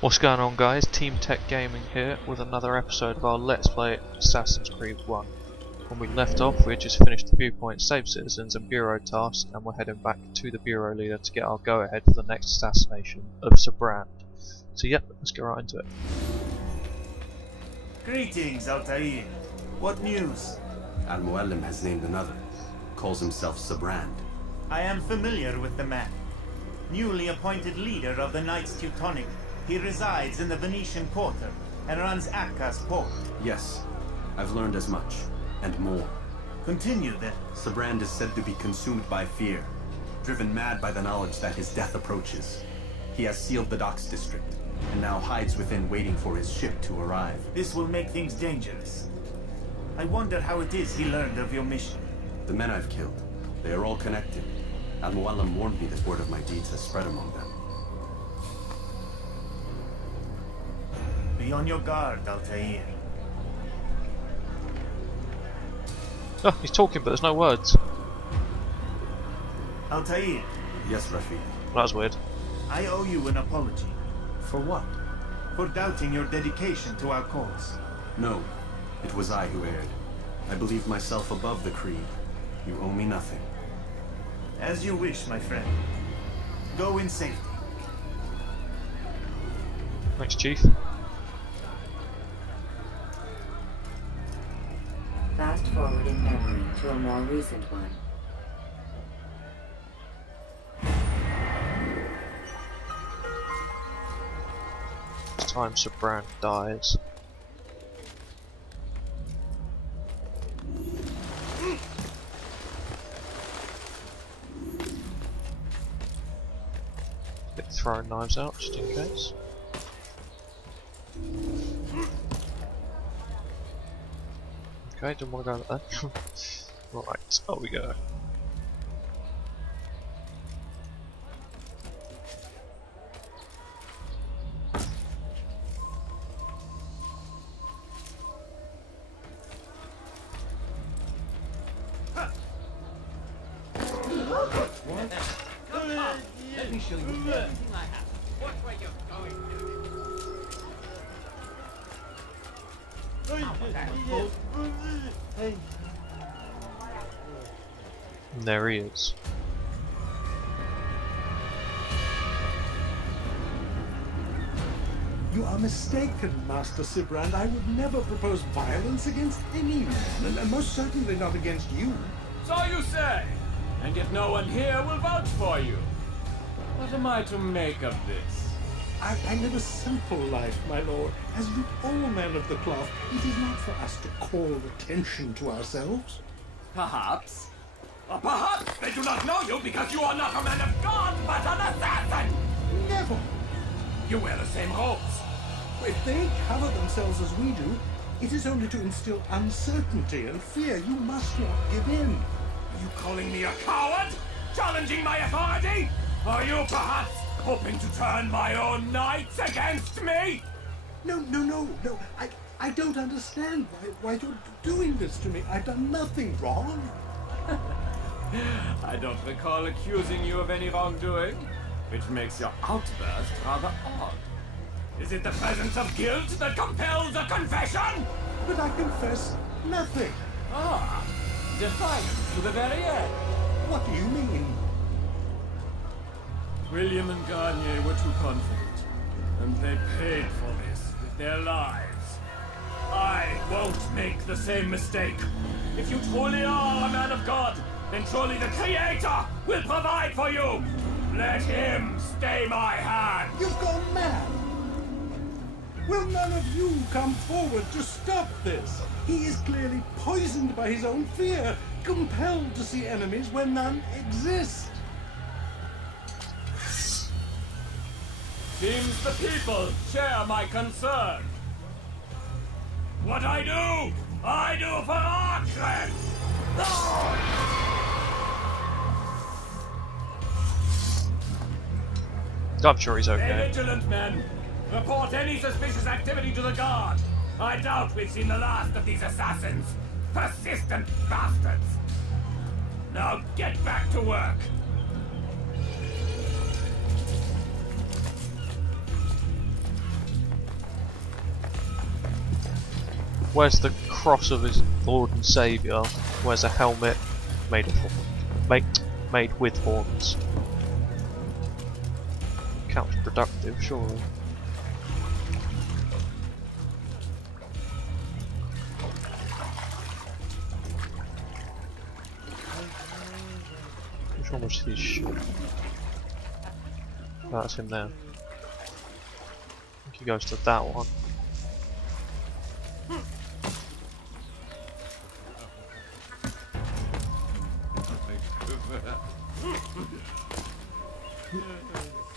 What's going on, guys? Team Tech Gaming here with another episode of our Let's Play Assassin's Creed 1. When we left off, we had just finished the viewpoint, save citizens and bureau tasks, and we're heading back to the bureau leader to get our go-ahead for the next assassination of Sibrand. So yep, let's get right into it. Greetings, Altair. What news? Mualim has named another. Calls himself Sibrand. I am familiar with the man. Newly appointed leader of the Knights Teutonic. He resides in the Venetian Quarter and runs Acre's port. Yes, I've learned as much, and more. Continue then. Sibrand is said to be consumed by fear, driven mad by the knowledge that his death approaches. He has sealed the docks district, and now hides within waiting for his ship to arrive. This will make things dangerous. I wonder how it is he learned of your mission. The men I've killed, they are all connected. Mualim warned me that word of my deeds has spread among them. Be on your guard, Altair. Oh, he's talking but there's no words. Altair, Yes, Rafik. That was weird. I owe you an apology For what? for doubting your dedication to our cause. No, it was I who erred. I believed myself above the creed. You owe me nothing. As you wish, my friend. Go in safety. Thanks, Chief. Fast forward in memory to a more recent one. It's time Sibrand dies. Get throwing knives out just in case. Okay, didn't want to go like that. Right, up we go. Let me show you everything I have. Watch where you're going. And there he is. You are mistaken, Master Sibrand. I would never propose violence against any man, and most certainly not against you. So you say, and yet no one here will vouch for you. What am I to make of this? I live a simple life, my lord. As do all men of the cloth, it is not for us to call attention to ourselves. Perhaps. Or perhaps they do not know you because you are not a man of God, but an assassin! Never! You wear the same robes. If they cover themselves as we do, it is only to instill uncertainty and fear. You must not give in. Are you calling me a coward? Challenging my authority? Are you perhaps hoping to turn my own knights against me? No. I don't understand why you're doing this to me. I've done nothing wrong. I don't recall accusing you of any wrongdoing, which makes your outburst rather odd. Is it the presence of guilt that compels a confession? But I confess nothing. Ah, defiant to the very end. What do you mean? William and Garnier were too confident, and they paid for this with their lives. I won't make the same mistake. If you truly are a man of God, then surely the Creator will provide for you. Let him stay my hand. You've gone mad! Will none of you come forward to stop this? He is clearly poisoned by his own fear, compelled to see enemies where none exist. Seems the people share my concern. What I do for Acre! I'm sure he's Stay okay. vigilant, men. Report any suspicious activity to the guard. I doubt we've seen the last of these assassins. Persistent bastards. Now get back to work. Where's the cross of his Lord and Saviour? Where's a helmet made of made with horns? Counterproductive, surely. Which one was his ship? That's him there. I think he goes to that one.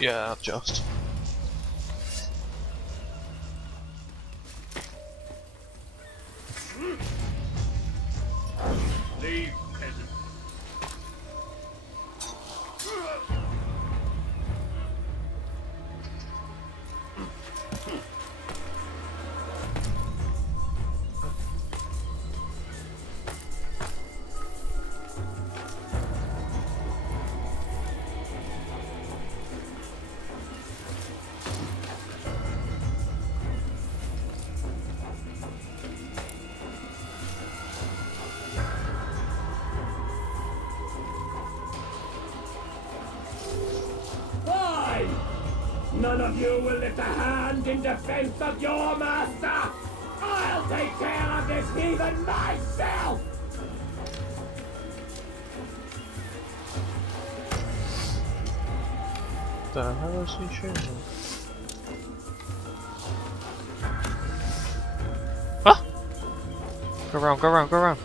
Yeah, just. Leave, peasant. Why? None of you will lift a hand in defense of your master! I'll take care of this heathen myself! The hell is he shooting? Ah! Go around, go around, go around.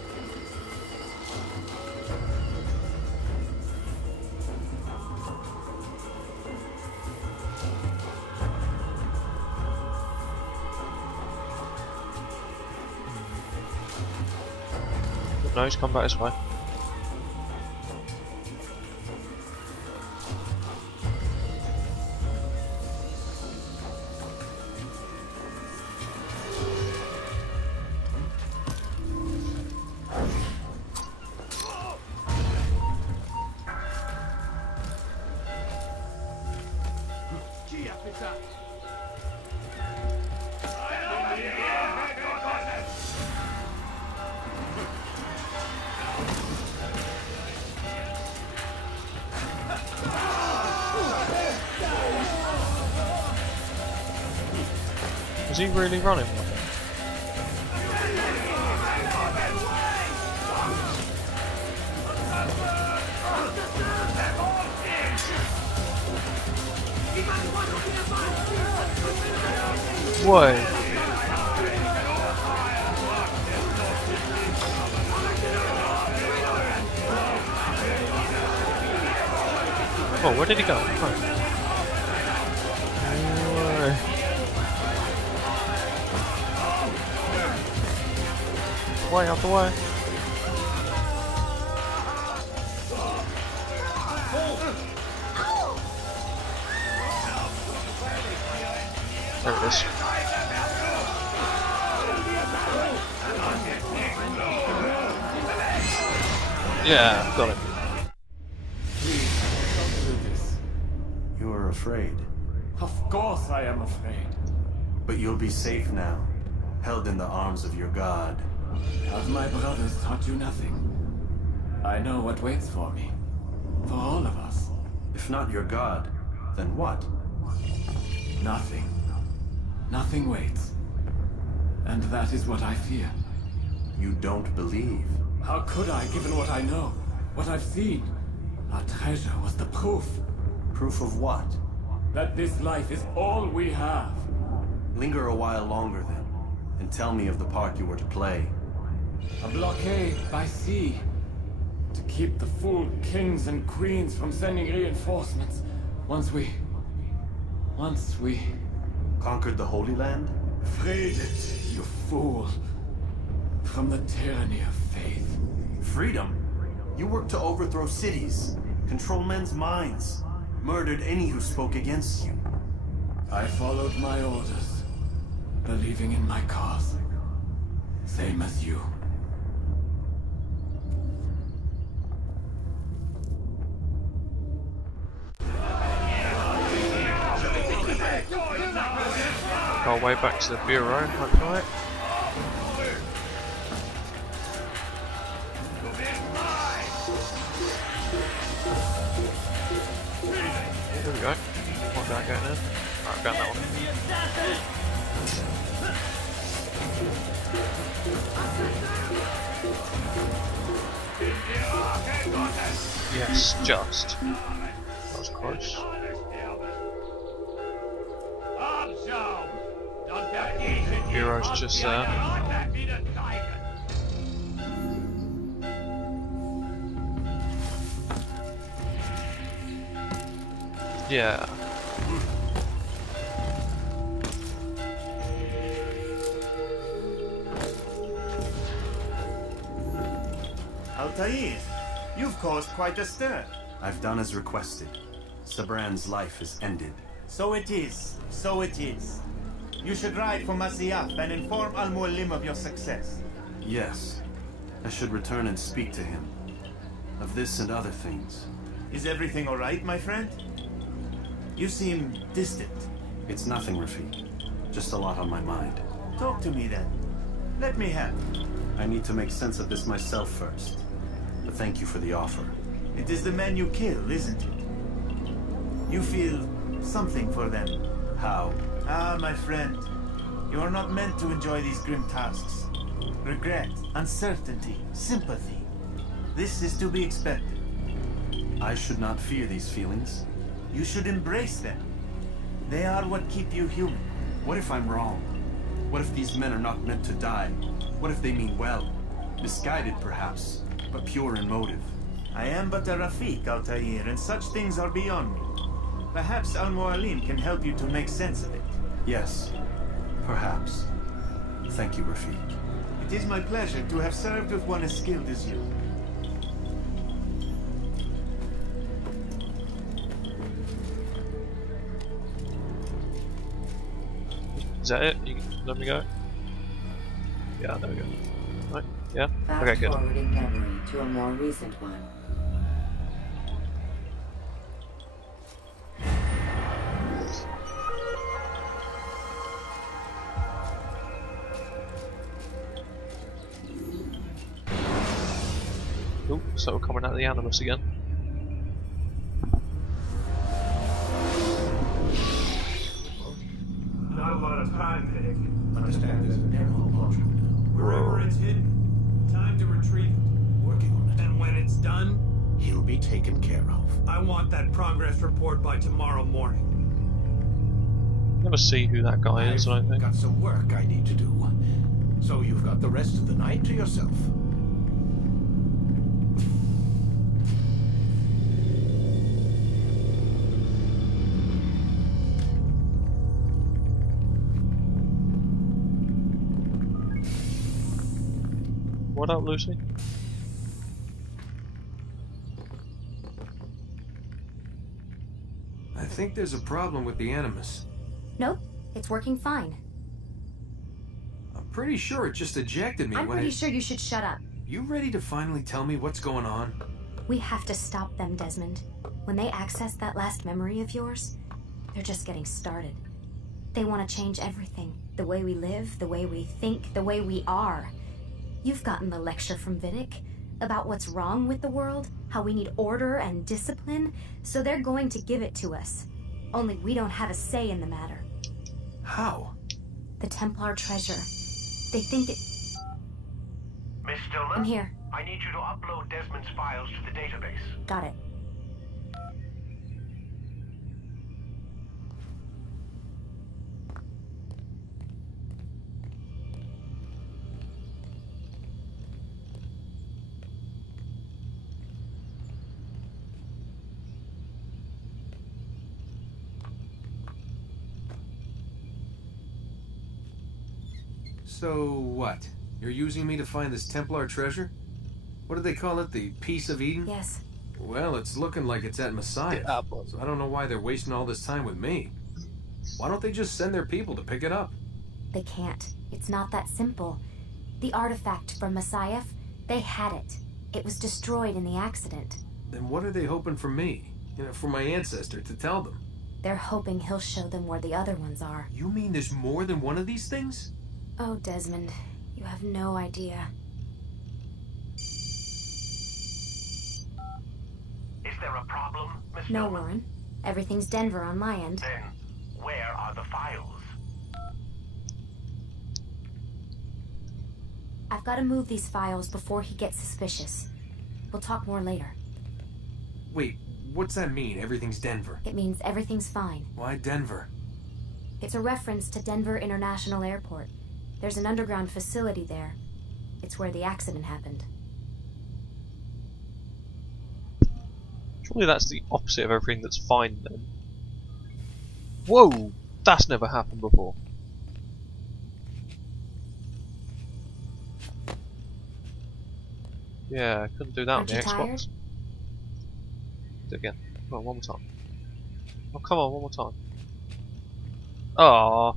No, he's come back this way. Is he really running? Why? Oh, where did he go? Oh. Way out the way. There it is. Yeah, got it. You are afraid, Of course I am afraid. but you'll be safe now, held in the arms of your god. Have my brothers taught you nothing? I know what waits for me. For all of us. If not your god, then what? Nothing. Nothing waits. And that is what I fear. You don't believe. How could I, given what I know? What I've seen? Our treasure was the proof. Proof of what? That this life is all we have. Linger a while longer then, and tell me of the part you were to play. A blockade by sea. To keep the fool kings and queens from sending reinforcements. Once we... Conquered the Holy Land? freed it, you fool. From the tyranny of faith. Freedom? You worked to overthrow cities, control men's minds, murdered any who spoke against you. I followed my orders, believing in my cause. Same as you. Our way back to the bureau, hopefully. we go. What guy going in? Alright, going that one. Yes, just. That was close. Bureau's just there. Yeah. Altair, you've caused quite a stir. I've done as requested. Sibrand's life is ended. So it is. So it is. You should ride for Masyaf and inform Mualim of your success. Yes. I should return and speak to him. Of this and other things. Is everything all right, my friend? You seem distant. It's nothing, Rafik. Just a lot on my mind. Talk to me then. Let me help. I need to make sense of this myself first. But thank you for the offer. It is the men you kill, isn't it? You feel something for them. How? Ah, my friend. You are not meant to enjoy these grim tasks. Regret, uncertainty, sympathy. This is to be expected. I should not fear these feelings. You should embrace them. They are what keep you human. What if I'm wrong? What if these men are not meant to die? What if they mean well? Misguided, perhaps, but pure in motive. I am but a Rafik, Altair, and such things are beyond me. Perhaps Mualim can help you to make sense of it. Yes, perhaps. Thank you, Rafik. It is my pleasure to have served with one as skilled as you. Is that it? You can let me go? Yeah, there we go. Right, yeah? Fast Okay, good. forwarding memory to a more recent one. Ooh, so we're coming out of the Animus again. Not a lot of time, Vic. Understand this ammo module. Wherever it's hidden, time to retrieve it. Working on it. And when it's done, He'll be taken care of. I want that progress report by tomorrow morning. Never see who that guy is, I don't I've think. got some work I need to do. So you've got the rest of the night to yourself. What up, Lucy? I think there's a problem with the Animus. Nope, it's working fine. I'm pretty sure it just ejected me I'm when pretty it... sure you should shut up. You ready to finally tell me what's going on? We have to stop them, Desmond. When they access that last memory of yours, they're just getting started. They want to change everything. The way we live, the way we think, the way we are. You've gotten the lecture from Vidic about what's wrong with the world, how we need order and discipline, so they're going to give it to us. Only we don't have a say in the matter. How? The Templar treasure. They think it... Miss Stillman? I'm here. I need you to upload Desmond's files to the database. Got it. So what? You're using me to find this Templar treasure? What do they call it? The Piece of Eden? Yes. Well, it's looking like it's at Messiah. So I don't know why they're wasting all this time with me. Why don't they just send their people to pick it up? They can't. It's not that simple. The artifact from Messiah, they had it. It was destroyed in the accident. Then what are they hoping from me? You know, for my ancestor to tell them? They're hoping he'll show them where the other ones are. You mean there's more than one of these things? Oh, Desmond, you have no idea. Is there a problem, Miss No, Stillman? Warren. Everything's Denver on my end. Then, where are the files? I've got to move these files before he gets suspicious. We'll talk more later. Wait, what's that mean, everything's Denver? It means everything's fine. Why Denver? It's a reference to Denver International Airport. There's an underground facility there. It's where the accident happened. Surely that's the opposite of everything that's fine then. Whoa! That's never happened before. Yeah, I couldn't do that on Aren't the you Xbox. tired? Do it again. Come on, one more time. Oh, come on, one more time. Aww.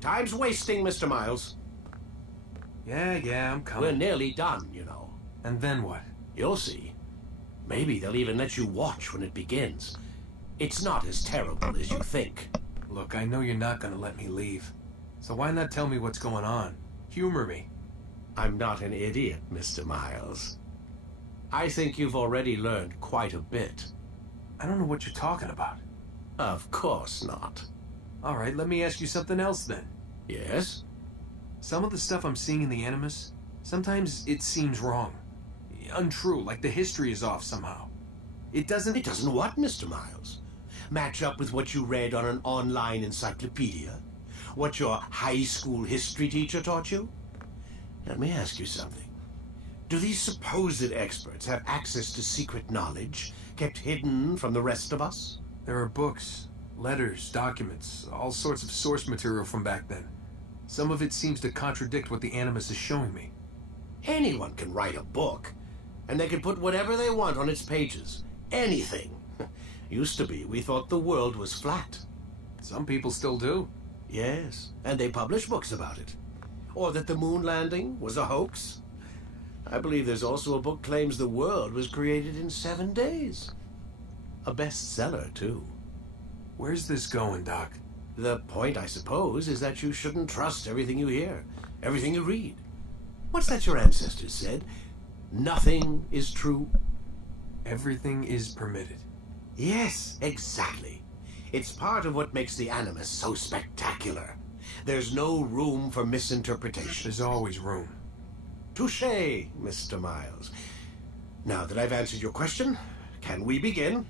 Time's wasting, Mr. Miles. Yeah, I'm We're coming. nearly done, you know. And then what? You'll see. Maybe they'll even let you watch when it begins. It's not as terrible as you think. Look, I know you're not gonna let me leave. So why not tell me what's going on? Humor me. I'm not an idiot, Mr. Miles. I think you've already learned quite a bit. I don't know what you're talking about. Of course not. Alright, let me ask you something else then. Yes? Some of the stuff I'm seeing in the Animus, sometimes it seems wrong. Untrue, like the history is off somehow. It doesn't... It doesn't what, Mr. Miles? Match up with what you read on an online encyclopedia? What your high school history teacher taught you? Let me ask you something. Do these supposed experts have access to secret knowledge kept hidden from the rest of us? There are books, letters, documents, all sorts of source material from back then. Some of it seems to contradict what the Animus is showing me. Anyone can write a book, and they can put whatever they want on its pages. Anything. Used to be, we thought the world was flat. Some people still do. Yes, and they publish books about it. Or that the moon landing was a hoax. I believe there's also a book claims the world was created in 7 days. A bestseller, too. Where's this going, Doc? The point, I suppose, is that you shouldn't trust everything you hear, everything you read. What's that your ancestors said? Nothing is true? Everything is permitted. Yes, exactly. It's part of what makes the Animus so spectacular. There's no room for misinterpretation. There's always room. Touché, Mr. Miles. Now that I've answered your question, can we begin?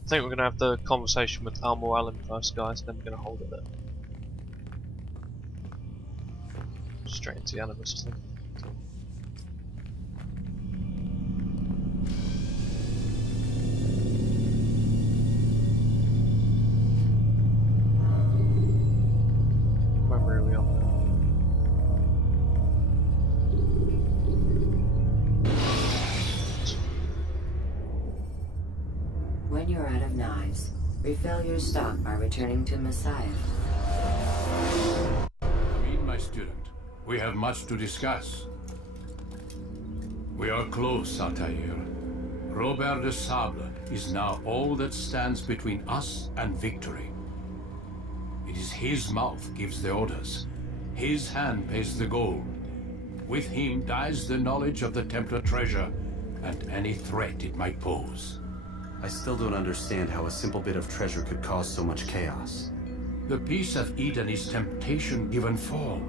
I think we're going to have the conversation with Mualim first, guys, then we're going to hold it there. Straight into the Animus thing. Where are we on? When you're out of knives, refill your stock by returning to Messiah. Read, my student. We have much to discuss. We are close, Altair. Robert De Sable is now all that stands between us and victory. It is his mouth gives the orders. His hand pays the gold. With him dies the knowledge of the Templar treasure and any threat it might pose. I still don't understand how a simple bit of treasure could cause so much chaos. The peace of Eden is temptation given fall.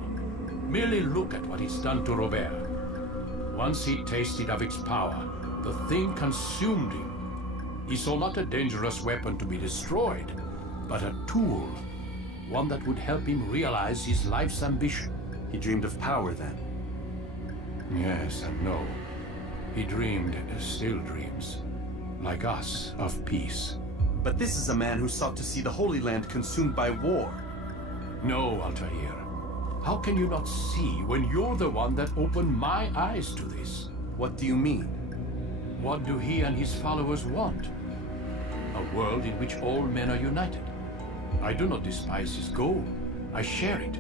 Merely look at what it's done to Robert. Once he tasted of its power, the thing consumed him. He saw not a dangerous weapon to be destroyed, but a tool. One that would help him realize his life's ambition. He dreamed of power then. Yes and no. He dreamed, still dreams, like us, of peace. But this is a man who sought to see the Holy Land consumed by war. No, Altair. How can you not see when you're the one that opened my eyes to this? What do you mean? What do he and his followers want? A world in which all men are united. I do not despise his goal. I share it.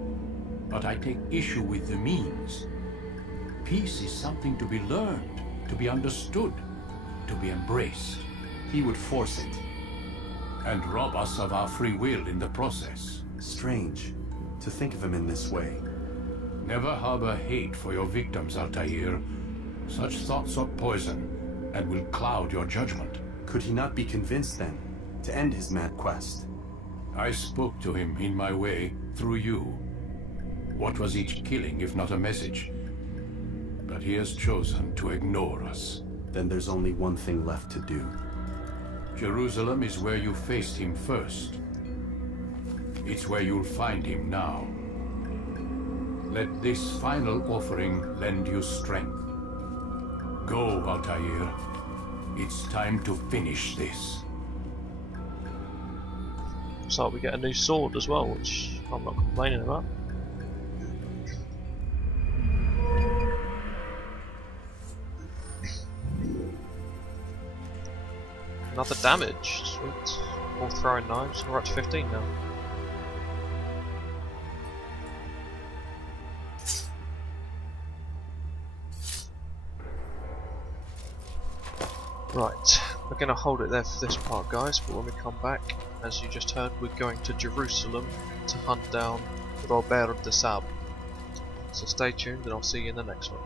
But I take issue with the means. Peace is something to be learned, to be understood, to be embraced. He would force it. And rob us of our free will in the process. Strange to think of him in this way. Never harbor hate for your victims, Altair. Such thoughts are poison and will cloud your judgment. Could he not be convinced then to end his mad quest? I spoke to him in my way through you. What was each killing if not a message? But he has chosen to ignore us. Then there's only one thing left to do. Jerusalem is where you faced him first. It's where you'll find him now. Let this final offering lend you strength. Go, Altair. It's time to finish this. So we get a new sword as well, which I'm not complaining about. Another damage, sweet. More throwing knives, we're up to 15 now. Right, we're going to hold it there for this part, guys, but when we come back, as you just heard, we're going to Jerusalem to hunt down Robert De Sable. So stay tuned and I'll see you in the next one.